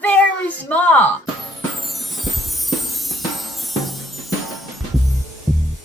Very smart.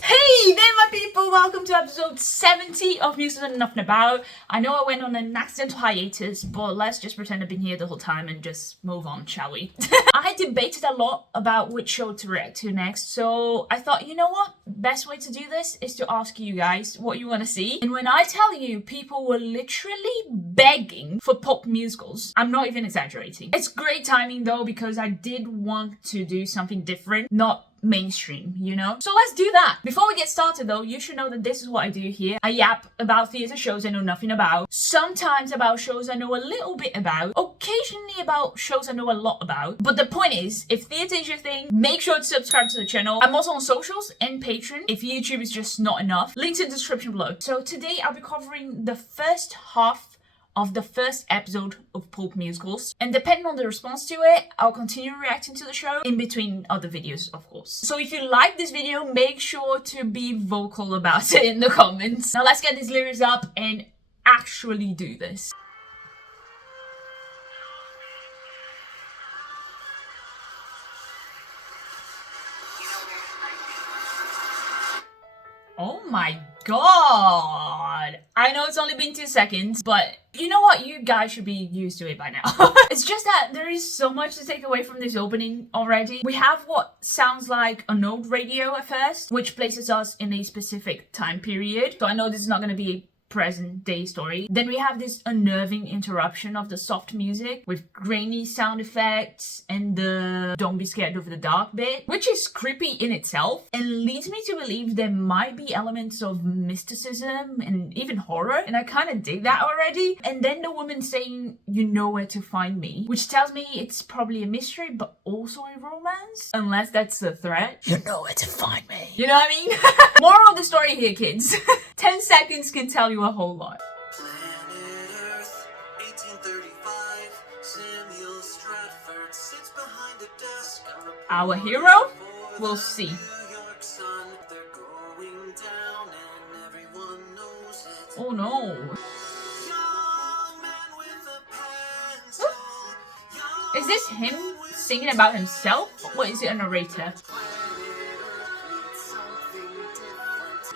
Hey there my people, welcome to episode 70 of News and Nothing About. I know I went on an accidental hiatus, but let's just pretend I've been here the whole time and just move on, shall we? I debated a lot about which show to react to next, so I thought, you know what? Best way to do this is to ask you guys what you want to see. And when I tell you people were literally begging for pulp musicals, I'm not even exaggerating. It's great timing though, because I did want to do something different, not mainstream, you know? So let's do that. Before we get started though, you should know that this is what I do here. I yap about theatre shows I know nothing about, sometimes about shows I know a little bit about, occasionally about shows I know a lot about. But the point is, if theatre is your thing, make sure to subscribe to the channel. I'm also on socials and Patreon if YouTube is just not enough. Links in the description below. So today I'll be covering the first half of the first episode of Pulp musicals, and depending on the response to it, I'll continue reacting to the show in between other videos, of course. So if you like this video, make sure to be vocal about it in the comments. Now let's get these lyrics up and actually do this. Oh my god! I know it's only been 2 seconds, but you know what? You guys should be used to it by now. It's just that there is so much to take away from this opening already. We have what sounds like an old radio at first, which places us in a specific time period. So I know this is not going to be a present day story. Then we have this unnerving interruption of the soft music with grainy sound effects and the don't be scared of the dark bit, which is creepy in itself and leads me to believe there might be elements of mysticism and even horror, and I kind of dig that already. And then the woman saying, "You know where to find me," which tells me it's probably a mystery but also a romance, unless that's the threat. You know where to find me. You know what I mean? Moral of the story here, kids. 10 seconds can tell you a whole lot. Planet Earth, 1835. Samuel Stratford sits behind a desk. Our hero? We'll see. New York Sun, they're going down and everyone knows it. Oh no. Young man with a pencil. Is this him singing about himself? Or is it a narrator?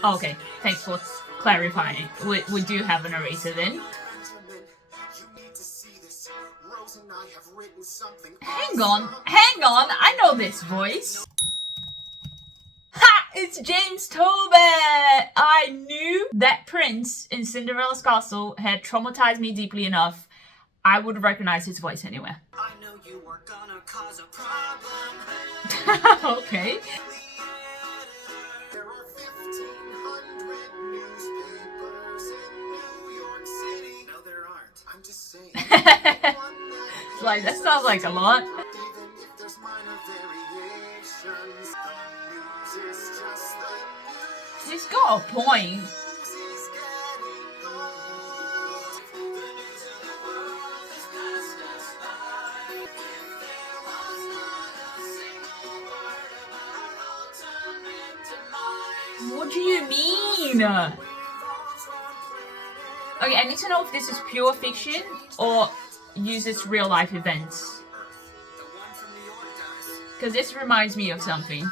Okay, thanks for clarifying. We do have a narrator then. Hang on, I know this voice. Ha! It's James Tobin! I knew that Prince in Cinderella's castle had traumatized me deeply enough. I would recognize his voice anywhere. I know you were gonna cause a problem. Okay. Like, that sounds like a lot. He's got a point. What do you mean? Okay, I need to know if this is pure fiction or uses real life events. Because this reminds me of something.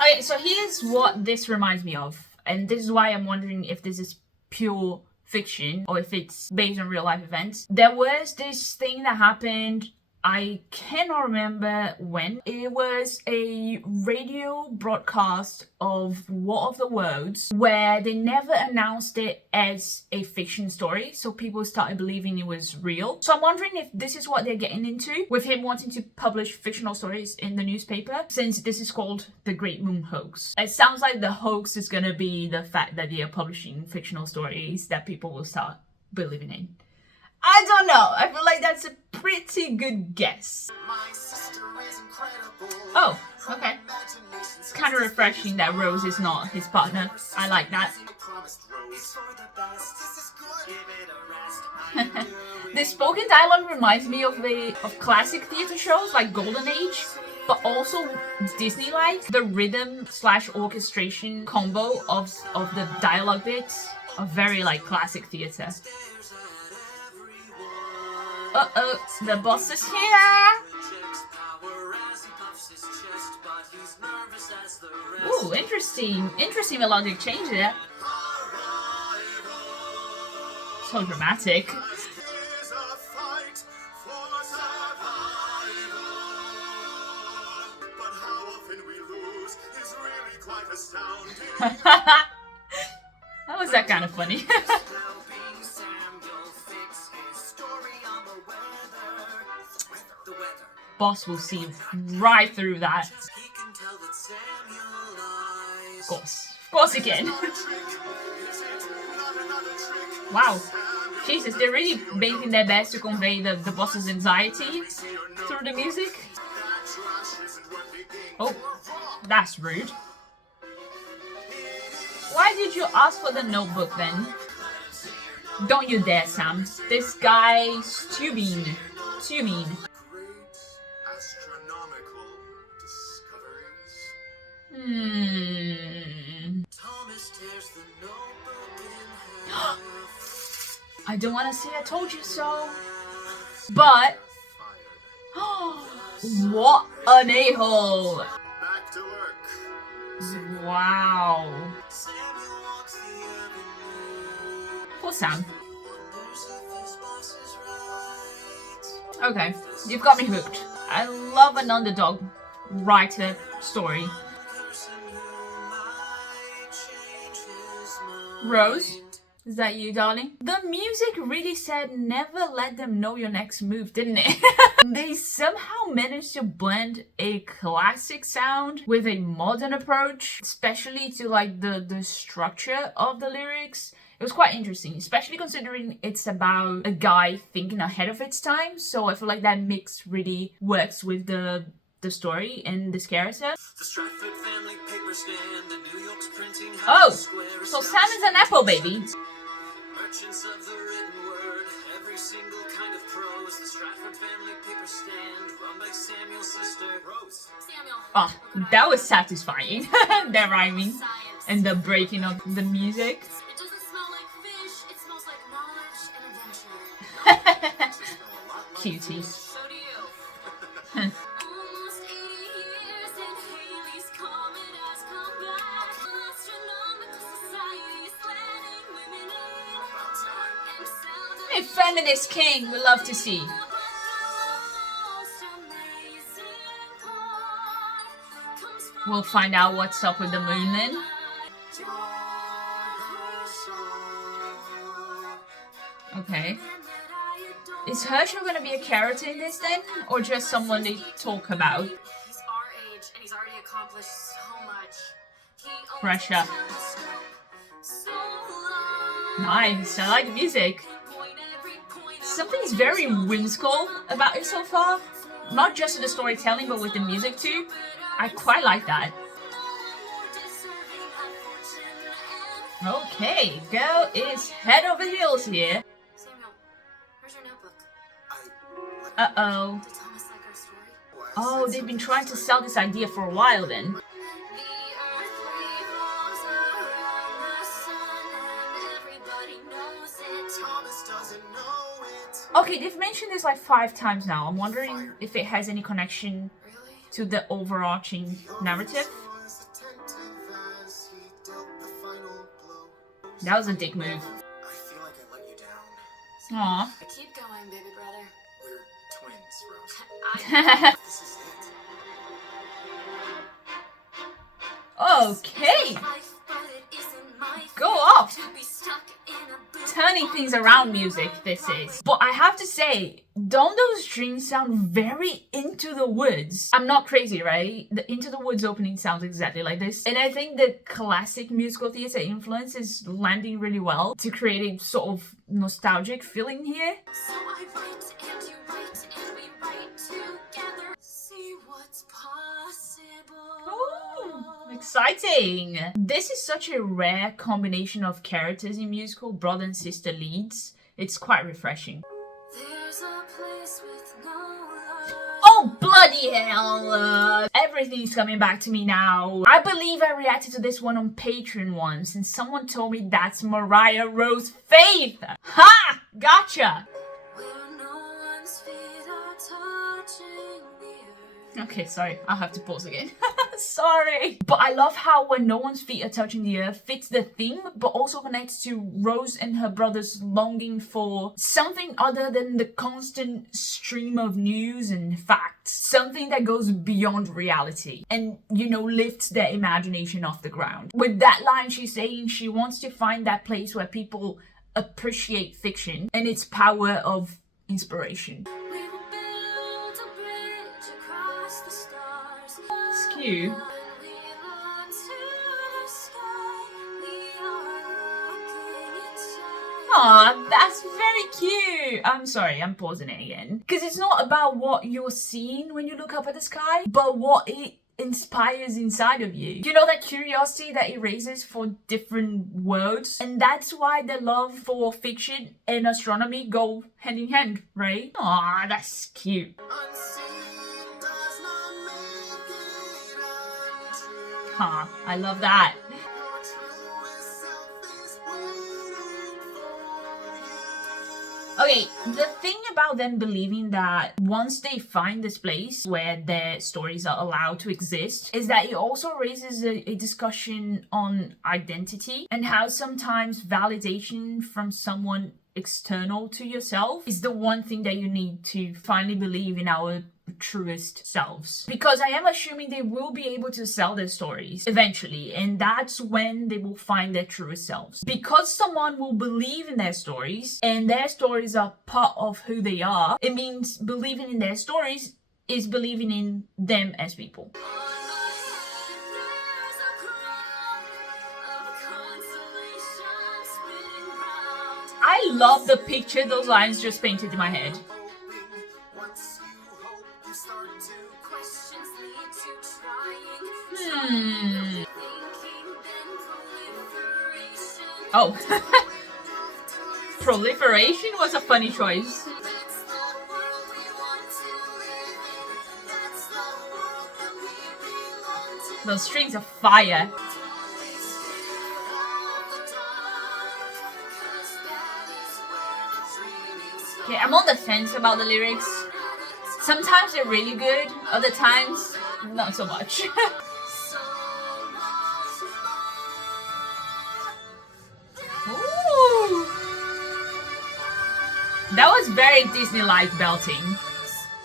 Okay, so here's what this reminds me of. And this is why I'm wondering if this is pure fiction or if it's based on real life events. There was this thing that happened, I cannot remember when. It was a radio broadcast of War of the Worlds where they never announced it as a fiction story, so people started believing it was real. So I'm wondering if this is what they're getting into with him wanting to publish fictional stories in the newspaper, since this is called The Great Moon Hoax. It sounds like the hoax is gonna be the fact that they are publishing fictional stories that people will start believing in. I don't know. I feel like that's a pretty good guess. Oh, okay. It's kind of refreshing that Rose is not his partner. I like that. The spoken dialogue reminds me of classic theatre shows like Golden Age, but also Disney-like. The rhythm / orchestration combo of the dialogue bits A very like classic theatre. Stares at everyone. Uh-oh, the boss is here! Projects power as he puffs his chest, but he's nervous as the rest. Ooh, interesting melodic change there. So dramatic. Is a fight for survival. But how often we lose is really quite astounding. That was that kind of funny. Helping Samuel fix his story on the weather. Boss will see right through that. He can tell that Samuel lies. Of course again. Wow. Jesus, they're really making their best to convey the boss's anxiety through the music. Oh, that's rude. Why did you ask for the notebook then? Don't you dare, Sam. This guy's too mean. Too mean. Great astronomical discoveries. Thomas tears the notebook in half. I don't want to say I told you so. But... Fired. what an a-hole. Back to work. Wow. Samuel walks the avenue. Poor Sam. Wonders if his boss is right. Okay, you've got me hooked. I love an underdog writer story. Person who might change his mind. Rose? Is that you, darling? The music really said never let them know your next move, didn't it? They somehow managed to blend a classic sound with a modern approach, especially to like the structure of the lyrics. It was quite interesting, especially considering it's about a guy thinking ahead of its time. So I feel like that mix really works with the story and this character. The Stratford family paper stand, and New York's printing Oh, house square so Sam is an apple baby. Merchants of the written word, every single kind of prose. The Stratford family paper stand, run by Samuel's sister, Rose. Samuel. Oh, that was satisfying. That rhyming and the breaking of the music. It doesn't smell like fish, it smells like knowledge and adventure. Cutie. So do you. Almost 80 years and Halley's comet has come back. Astronomical society is letting women in. And sound A feminist king we love to see. but the most amazing part comes from We'll find out what's up with the moon then. Okay. Is Herschel gonna be a character in this then? Or just someone they talk about? He's our age and he's already accomplished so much. He owns Pressure. a telescope, so long. Nice, I like the music. Point every point Something's very whimsical about it so far. Not just with the storytelling, but with the music too. I quite like that. Okay, girl is head over heels here. Samuel, where's your notebook? Uh-oh. Did Thomas like our story? Oh, they've been trying to sell this idea for a while then. The earth revolves around the sun and everybody knows it. Thomas doesn't know it. Okay, they've mentioned this like 5 times now. I'm wondering if it has any connection Really? to the overarching narrative. Was attentive as he dealt the final blow. That was a dick move. I feel like I let you down. Aw. Keep going, baby brother. We're twins, Rose. This is it. Okay, Life, but it isn't my go fate off. to be stuck in a booth. Turning things around music, this is. But I have to say, don't those strings sound very Into the Woods? I'm not crazy, right? The Into the Woods opening sounds exactly like this. And I think the classic musical theatre influence is landing really well to create a sort of nostalgic feeling here. So I write and you write and we write together. See what's possible. Ooh, exciting! This is such a rare combination of characters in musical, brother and sister leads. It's quite refreshing. There's a place with no light. Oh, Bloody hell. Everything's coming back to me now. I believe I reacted to this one on Patreon once and someone told me that's Mariah Rose Faith. Ha! Gotcha! Where no one's feet are touching the earth. Okay, sorry. I'll have to pause again. Sorry. But I love how when no one's feet are touching the earth fits the theme, but also connects to Rose and her brother's longing for something other than the constant stream of news and facts. Something that goes beyond reality and, you know, lifts their imagination off the ground. With that line, she's saying she wants to find that place where people appreciate fiction and its power of inspiration. We will build a bridge across the stars. It's cute. When we look to the sky, we are looking inside. Aw, that's very cute. I'm sorry, I'm pausing it again. Because it's not about what you're seeing when you look up at the sky, but what it inspires inside of you. You know, that curiosity that it raises for different worlds? And that's why the love for fiction and astronomy go hand in hand, right? Aw, that's cute. Unseen does not make it untrue. Huh, I love that. Your truest self is waiting for you. Okay, the thing about them believing that once they find this place where their stories are allowed to exist is that it also raises a discussion on identity and how sometimes validation from someone external to yourself is the one thing that you need to finally believe in our truest selves. Because I am assuming they will be able to sell their stories eventually, and that's when they will find their truest selves. Because someone will believe in their stories and their stories are part of who they are, it means believing in their stories is believing in them as people. On my head there's a crown of consolation spinning round. I love the picture those lines just painted in my head. Hoping, once you hope, you start to question. Questions lead to trying. Hmm. Thinking, then proliferation. Oh. Proliferation was a funny choice. That's the world we want to live in. That's the world that we belong to. Those strings are fire. Always scared of the dark, 'cause that is where the dreaming starts. Okay, I'm on the fence about the lyrics. Sometimes they're really good, other times not so much. So much more. Ooh. That was very Disney-like belting.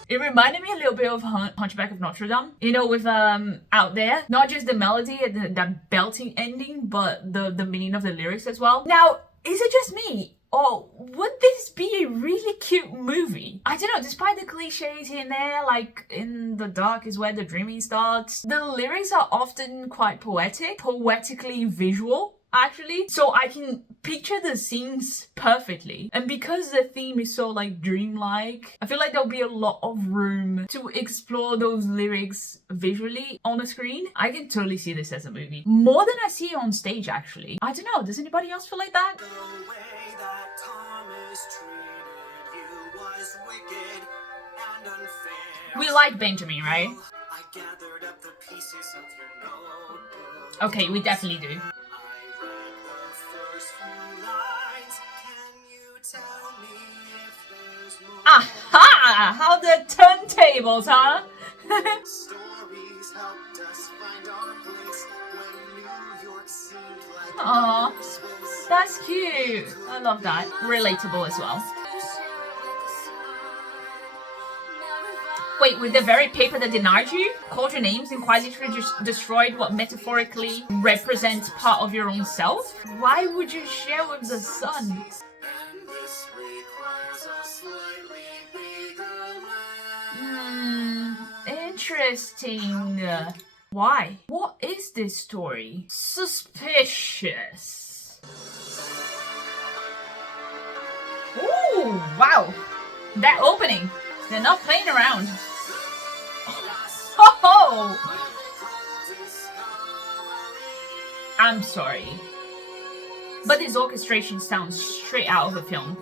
It reminded me a little bit of Hunchback of Notre Dame. You know, with Out There. Not just the melody and that belting ending, but the meaning of the lyrics as well. Now, is it just me? Or would this be a really cute movie? I don't know, despite the cliches here and there, like in the dark is where the dreaming starts, the lyrics are often quite poetic, poetically visual, actually. So I can picture the scenes perfectly. And because the theme is so like dreamlike, I feel like there'll be a lot of room to explore those lyrics visually on the screen. I can totally see this as a movie. More than I see it on stage, actually. I don't know, does anybody else feel like that? The way that Thomas treated you was wicked and unfair. We like Benjamin, right? I gathered up the pieces of your notebook. Okay, we definitely do. I read the first few lines. Can you tell me if there's more? Aha! How the turntables, huh? Stories helped us find our place when New York seemed like Aw, outer space. that's cute. I love that. Relatable as well. Wait, with the very paper that denied you? Called your names and quite literally just destroyed what metaphorically represents part of your own self? Why would you share with the sun? And this requires a slightly bigger land. Interesting. Why? What is this story? Suspicious. Ooh, wow. That opening. They're not playing around. Oh! I'm sorry. But this orchestration sounds straight out of a film.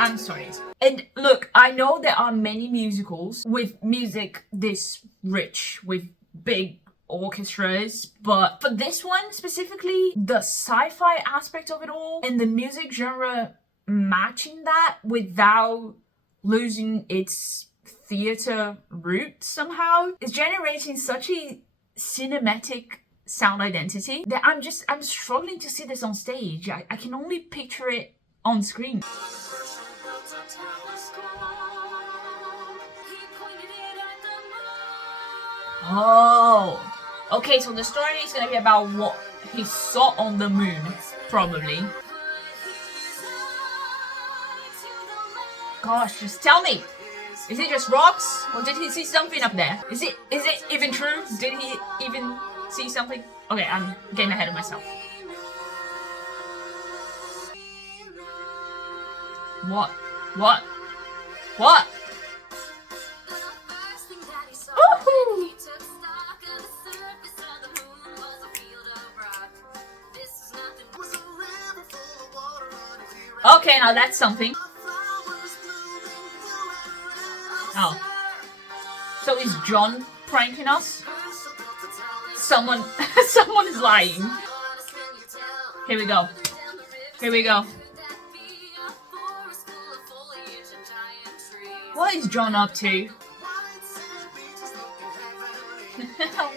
I'm sorry. And look, I know there are many musicals with music this rich, with big orchestras, but for this one specifically, the sci-fi aspect of it all and the music genre matching that without losing its theater roots somehow is generating such a cinematic sound identity that I'm struggling to see this on stage. I can only picture it on screen. Oh, okay, so the story is gonna be about what he saw on the moon, probably. Gosh, just tell me. Is it just rocks? Or did he see something up there? Is it even true? Did he even see something? Okay, I'm getting ahead of myself. What? What? What? Ooh. Okay, now that's something. Oh. So is John pranking us? Someone is lying. Here we go. Here we go. What is John up to?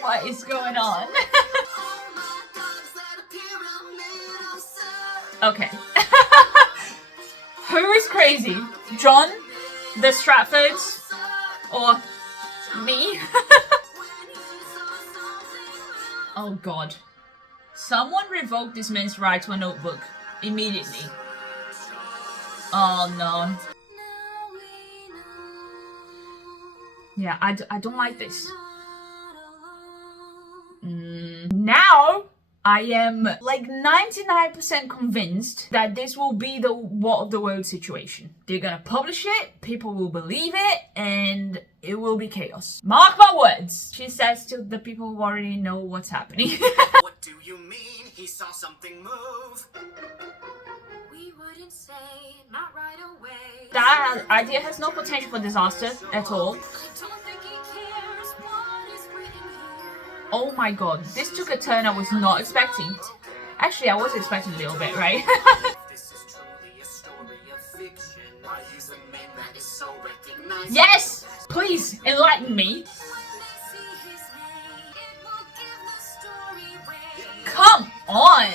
What is going on? Okay. Who is crazy? John? The Stratfords? Or me? Oh god. Someone revoked this man's right to a notebook immediately. Oh no. Yeah, I don't like this. Now, I am like 99% convinced that this will be the what of the world situation. They're gonna publish it, people will believe it, and it will be chaos. Mark my words, she says to the people who already know what's happening. What do you mean? He saw something move. We wouldn't say, not right away. That idea has no potential for disaster at all. I don't think he cares what is written here. Oh my god, this took a turn I was not expecting. Actually, I was expecting a little bit, right? This is truly a story of fiction. Why use a name that is so recognized? Yes! Please, enlighten me. When they see his name, it will give the story away. Come on!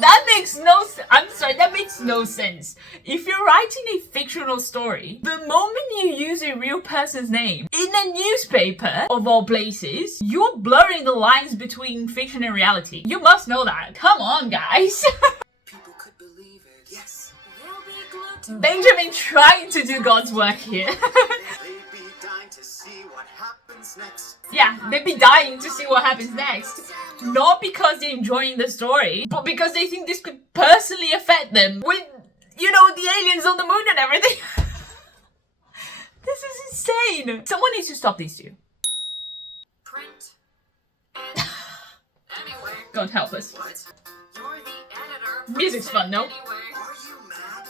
That makes no sense. I'm sorry, that makes no sense. If you're writing a fictional story, the moment you use a real person's name in a newspaper, of all places, you're blurring the lines between fiction and reality. You must know that. Come on, guys. People could believe it. Yes. They'll be glued to Benjamin trying to do God's work here. They'd be dying to see what happens next. Yeah, they'd be dying to see what happens next. Not because they're enjoying the story, but because they think this could personally affect them with, you know, the aliens on the moon and everything. This is insane. Someone needs to stop these two. print. And anyway, God help us. What? you're the editor. Music's fun, though. Anyway, Are you mad?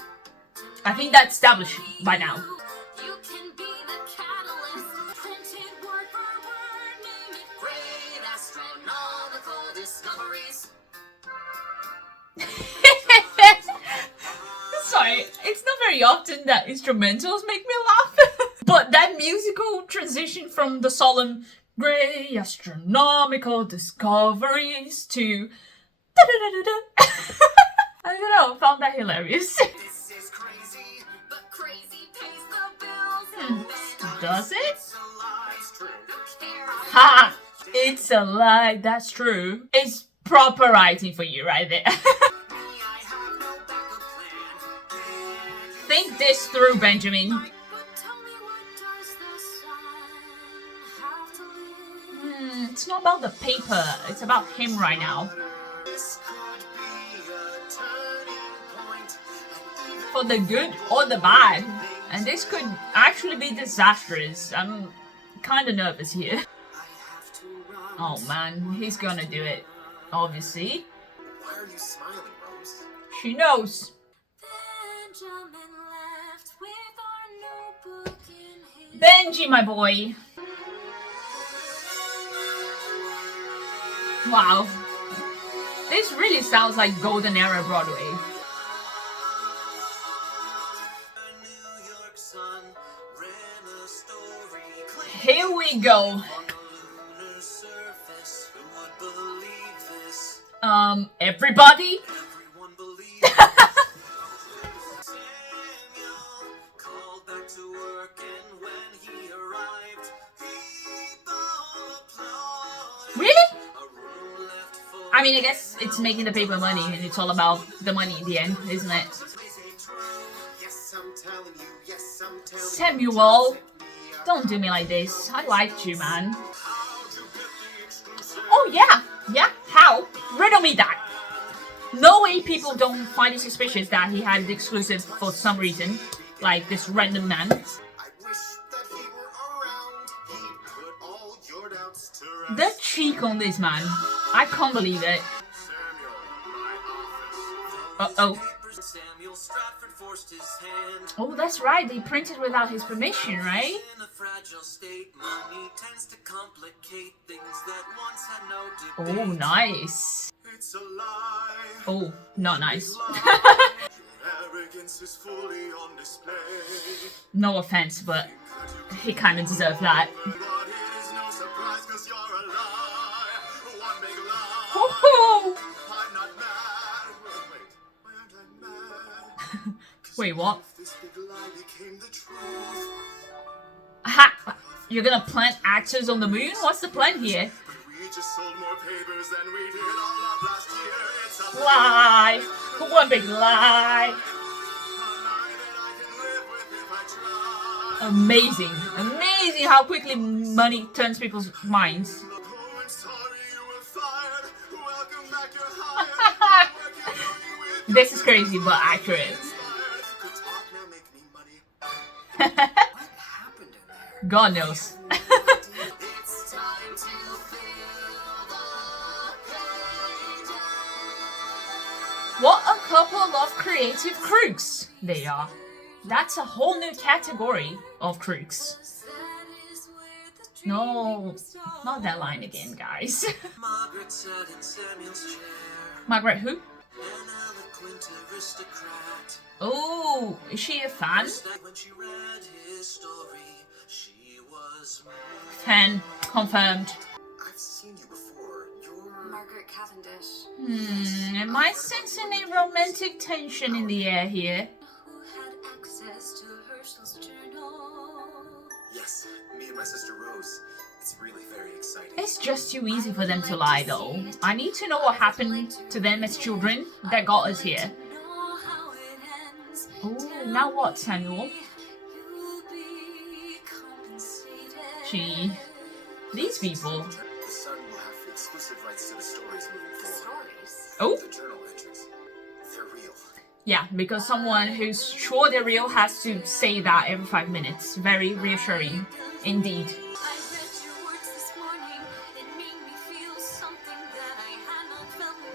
I think that's established by now. you can be the catalyst. Printed word for word, name it Great astronomical discoveries. Sorry, it's not very often that instrumentals make me laugh. But that musical transition from the solemn great astronomical discoveries to da-da-da-da-da. I don't know, found that hilarious. This is crazy, but crazy pays the bills. Does it? it's a lie. It's true. Who cares? Ha! It's a lie, that's true. It's proper writing for you right there. Me, I have no backup plan. Think this through, Benjamin. But tell me, what does the sun have to live? It's not about the paper, it's about him right now. This could be a turning point. And even For the good or the bad. And this could actually be disastrous. I'm kind of nervous here. I have to run. Oh man, he's gonna do it. Obviously. Why are you smiling, Rose? She knows. Benjamin left Benji, my boy. Wow. This really sounds like golden era Broadway. Here we go. Everybody? Really? I mean, I guess it's making the paper money, and it's all about the money in the end, isn't it? Samuel, don't do me like this. I liked you, man. Oh yeah, how? Riddle me that. No way people don't find it suspicious that he had it exclusive for some reason, like this random man. The cheek on this man. I can't believe it. Uh-oh. Oh, that's right. They printed without his permission, right? Oh, nice. Oh, not nice. No offense, but he kind of deserved that. Woohoo! Wait, what? Ha! You're gonna plant actors on the moon? What's the plan here? Lie! One big lie! Amazing! Amazing how quickly money turns people's minds. This is crazy but accurate. God knows. What a couple of creative crooks they are. That's a whole new category of crooks. No, not that line again, guys. Margaret who? Oh, is she a fan? Fan confirmed. I've seen you before. You're Margaret Cavendish. Am I sensing a romantic tension in the air here? Who had access to Herschel's journal? Yes, me and my sister Rose. It's really very exciting. It's just too easy for them to lie, though. I need to know what happened to them as children that got us here. Oh, now what, Samuel? Gee, these people. The Sun will have exclusive rights to the stories moving forward. Oh? The journal entries. They're real. Yeah, because someone who's sure they're real has to say that every 5 minutes. Very reassuring, indeed.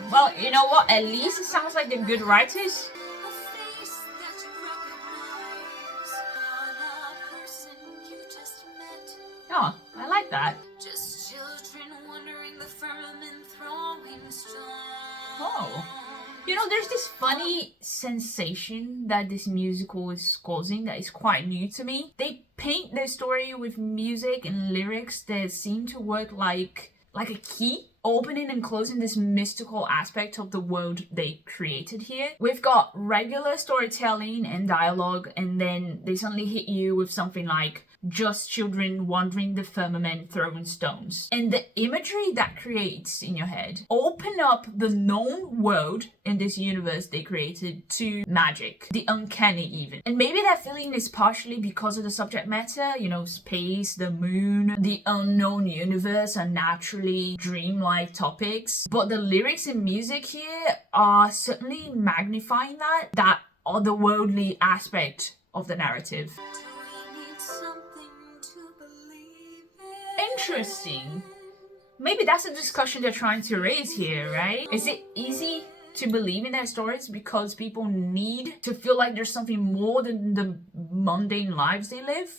Well, you know what? At least it sounds like they're good writers. Oh, I like that. Just children wandering the firmament, throwing stones. Oh. You know, there's this funny sensation that this musical is causing that is quite new to me. They paint their story with music and lyrics that seem to work like a key, opening and closing this mystical aspect of the world they created here. We've got regular storytelling and dialogue, and then they suddenly hit you with something like just children wandering the firmament throwing stones. And the imagery that creates in your head open up the known world in this universe they created to magic, the uncanny even. And maybe that feeling is partially because of the subject matter, you know, space, the moon, the unknown universe are naturally dreamlike topics. But the lyrics and music here are certainly magnifying that otherworldly aspect of the narrative. Interesting. Maybe that's a discussion they're trying to raise here, right? Is it easy to believe in their stories because people need to feel like there's something more than the mundane lives they live?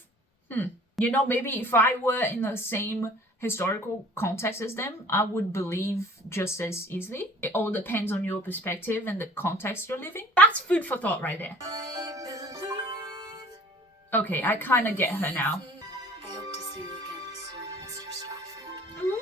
You know, maybe if I were in the same historical context as them, I would believe just as easily. It all depends on your perspective and the context you're living. That's food for thought right there. Okay, I kind of get her now. I hope to see you again soon, Mr. Stratford.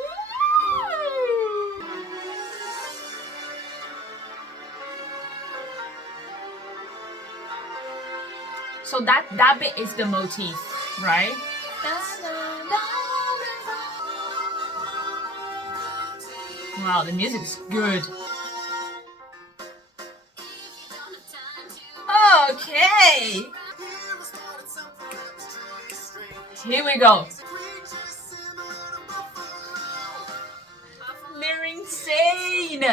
So that bit is the motif, right? Wow, the music's good. Okay. Here we go. They're insane.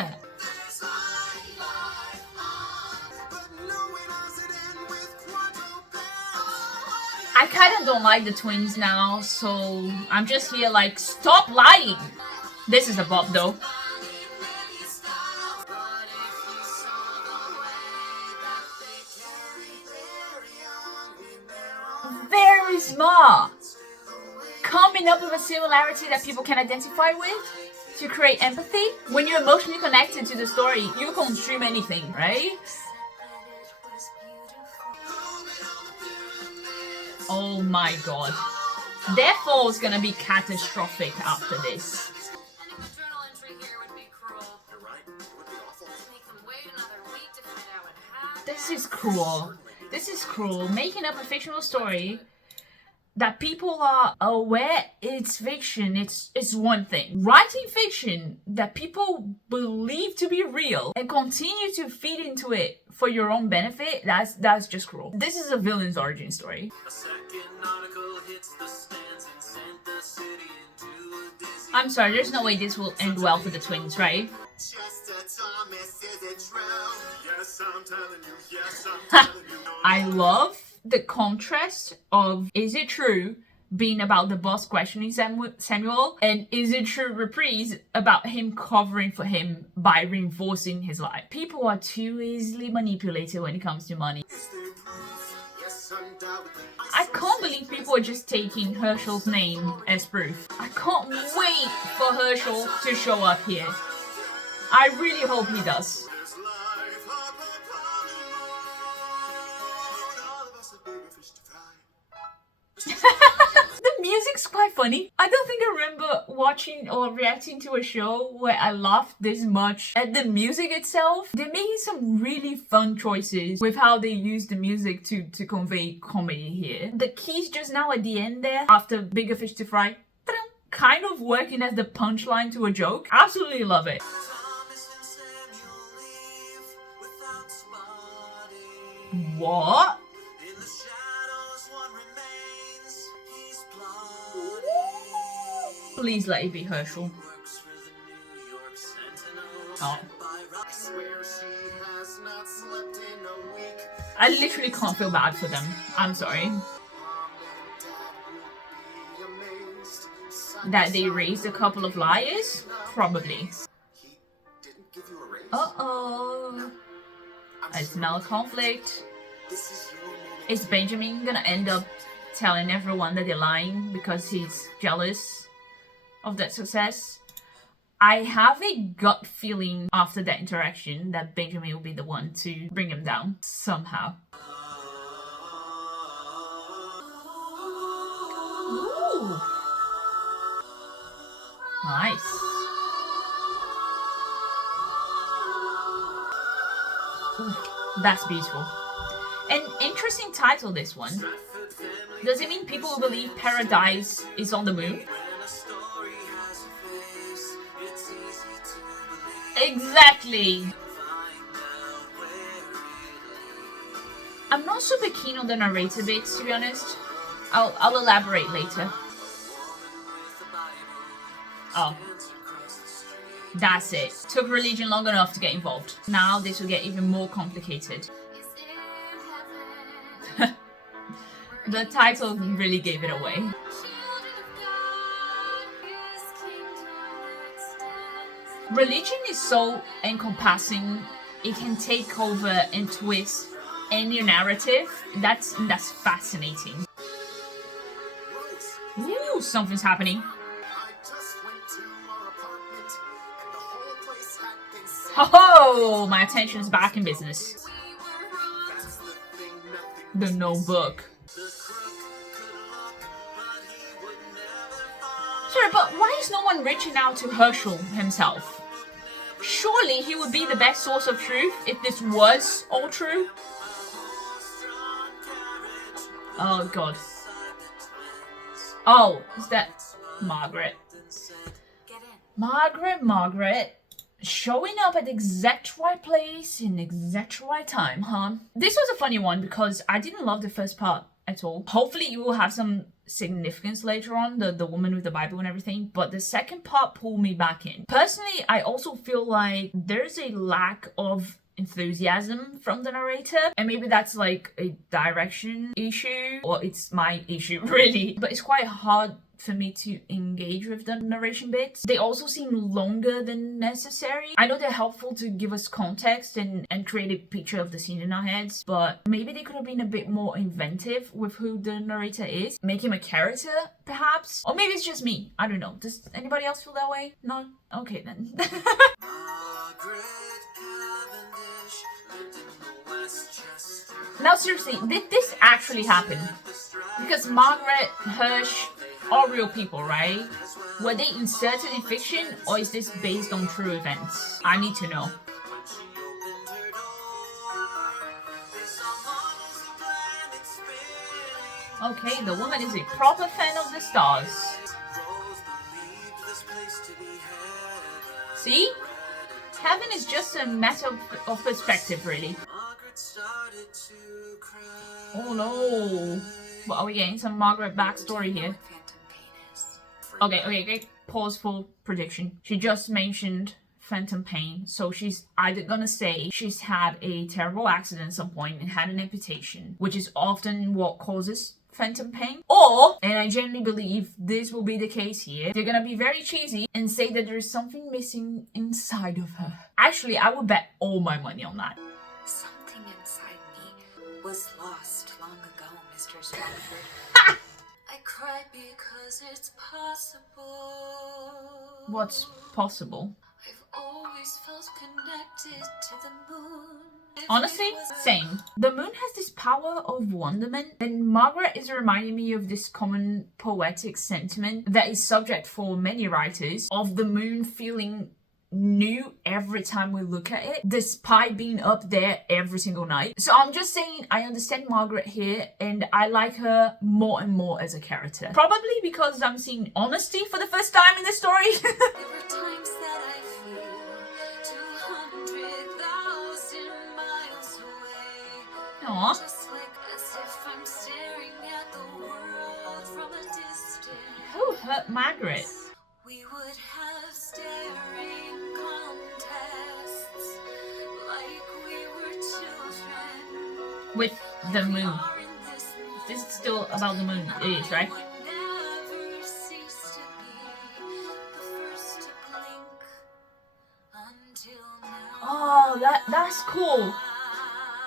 I kind of don't like the twins now, so I'm just here like, stop lying. This is a bop though. Very smart. Coming up with a similarity that people can identify with to create empathy. When you're emotionally connected to the story, you can stream anything, right? Oh my god. Their fall is gonna be catastrophic after this. Ending the journal entry here would be cruel. You're right. It would be awful. Make them wait another week to find out what happened. This is cruel. This is cruel. Making up a fictional story that people are aware it's fiction, it's one thing. Writing fiction that people believe to be real and continue to feed into it for your own benefit, that's just cruel. This is a villain's origin story. A second article hits the stands and sent the city into a dizzy. I'm sorry, there's no way this will end well for the twins, right? Chester Thomas, is it true? Yes, I'm telling you. Yes, I'm telling you. I love the contrast of Is It True being about the boss questioning Samuel, and Is It True reprise about him covering for him by reinforcing his lie. People are too easily manipulated when it comes to money. Is there proof? Yes, undoubtedly. I can't believe people are just taking Herschel's name as proof. I can't wait for Herschel to show up here. I really hope he does. There's life up upon the moon. All of us are bigger fish to fry. The music's quite funny. I don't think I remember watching or reacting to a show where I laughed this much at the music itself. They're making some really fun choices with how they use the music to convey comedy here. The keys just now at the end there, after Bigger Fish to Fry, kind of working as the punchline to a joke. Absolutely love it. Thomas and Samuel leave without spotting. What? In the shadows, one remains. He's plotting. Please let it be Herschel. Works for the New York Sentinel. Oh. By rock, swear she has not slept in a week. I literally can't feel bad for them. I'm sorry. Mom and Dad would be amazed. Son That they raised a couple of liars? Probably. He didn't give you a raise? Uh-oh. I'm I sure smell conflict. this is your moment. Is Benjamin gonna end up telling everyone that they're lying because he's jealous of that success? I have a gut feeling after that interaction that Benjamin will be the one to bring him down somehow. Ooh. Nice. Ooh, that's beautiful. An interesting title, this one. Does it mean people will believe paradise is on the moon? When a story has a face, it's easy to believe. Exactly. Find out where it leads. I'm not super keen on the narrator bits, to be honest. I'll elaborate later. With the Bible Oh, stands across the street. that's it. Took religion long enough to get involved. Now this will get even more complicated. Is it heaven? The title really gave it away. Children of God, His kingdom extends. Religion is so encompassing. It can take over and twist any narrative. That's fascinating. Rose, Ooh, something's happening. I just went to our apartment and the whole place had been set. Ho ho! My attention is back in business. That's the thing, nothing The was notebook. The crook could look, but he would never find. Sorry, but why is no one reaching out to Herschel himself? Surely he would be the best source of truth if this was all true. Oh god. Oh, is that Margaret? Margaret. Showing up at the exact right place in the exact right time, huh? This was a funny one because I didn't love the first part at all. Hopefully it will have some significance later on, the woman with the Bible and everything, but the second part pulled me back in. Personally, I also feel like there's a lack of enthusiasm from the narrator, and maybe that's like a direction issue, or it's my issue really, but it's quite hard for me to engage with the narration bits. They also seem longer than necessary. I know they're helpful to give us context and create a picture of the scene in our heads, but maybe they could have been a bit more inventive with who the narrator is. Make him a character, perhaps? Or maybe it's just me. I don't know. Does anybody else feel that way? No? Okay then. Margaret Cavendish lived in the Westchester. Now seriously, did this actually happen? Because Margaret, Hirsch, are real people, right? Were they inserted in fiction, or is this based on true events? I need to know. When she opened her door, they saw models of planets spinning. Okay, the woman is a proper fan of the stars. Rose believed this place to be heaven. See? Heaven is just a matter of perspective, really. Margaret started to cry. Oh no. Well, are we getting some Margaret backstory here? Okay. Pause for prediction. She just mentioned phantom pain, so she's either gonna say she's had a terrible accident at some point and had an amputation, which is often what causes phantom pain, or, and I genuinely believe this will be the case here, they're gonna be very cheesy and say that there's something missing inside of her. Actually, I would bet all my money on that. Something inside me was lost long ago, Mr. Stratford. I cried because it's possible. What's possible? I've always felt connected to the moon. If Honestly, it was- same. The moon has this power of wonderment, and Margaret is reminding me of this common poetic sentiment that is subject for many writers of the moon feeling new every time we look at it, despite being up there every single night. So I'm just saying I understand Margaret here, and I like her more and more as a character. Probably because I'm seeing honesty for the first time in the story. There were times that I feel 200,000 miles away. Aw. Just like as if I'm staring at the world from a distance. Who hurt Margaret? We would have staring contests like we were children. With the moon. Are in this This is still about the moon. It is, right? would never cease to be the first to blink until now. Oh, that's cool.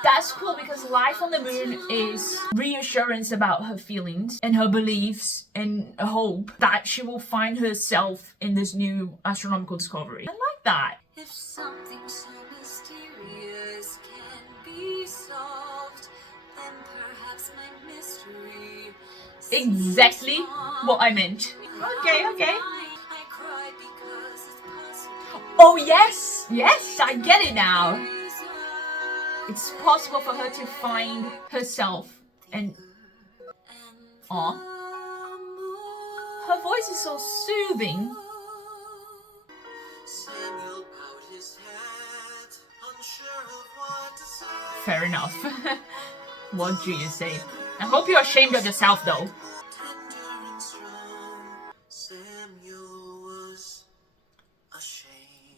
That's cool because life on the moon is reassurance about her feelings and her beliefs and a hope that she will find herself in this new astronomical discovery. I like that. If something so mysterious can be solved, then perhaps my mystery Exactly what I meant. Okay. I cry because it's possible. Oh, yes, I get it now. It's possible for her to find herself and... Aw. Her voice is so soothing. Samuel bowed his head, unsure of what to say. Fair enough. What do you say? I hope you're ashamed of yourself, though. Tender and strong, Samuel was ashamed.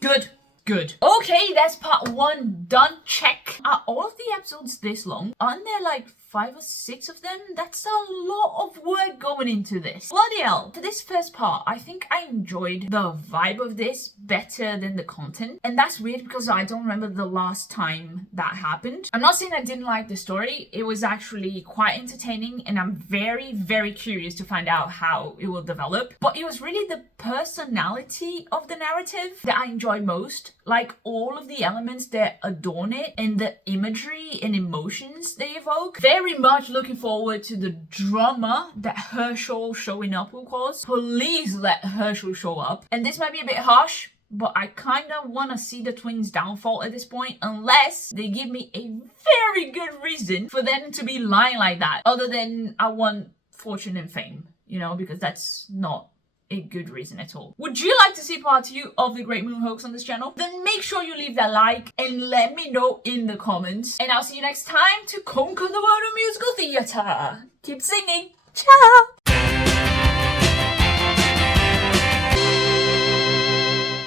Good. Okay, that's part 1 done. Check. Are all of the episodes this long? Aren't there like 5 or 6 of them. That's a lot of work going into this. Bloody hell. For this first part, I think I enjoyed the vibe of this better than the content. And that's weird because I don't remember the last time that happened. I'm not saying I didn't like the story. It was actually quite entertaining and I'm very, very curious to find out how it will develop. But it was really the personality of the narrative that I enjoyed most. Like all of the elements that adorn it and the imagery and emotions they evoke. Very much looking forward to the drama that Herschel showing up will cause. Please let Herschel show up. And this might be a bit harsh, but I kind of want to see the twins' downfall at this point, unless they give me a very good reason for them to be lying like that. Other than I want fortune and fame, you know, because that's not a good reason at all. Would you like to see part 2 of the Great Moon Hoax on this channel? Then make sure you leave that like and let me know in the comments. And I'll see you next time to conquer the world of musical theatre. Keep singing. Ciao!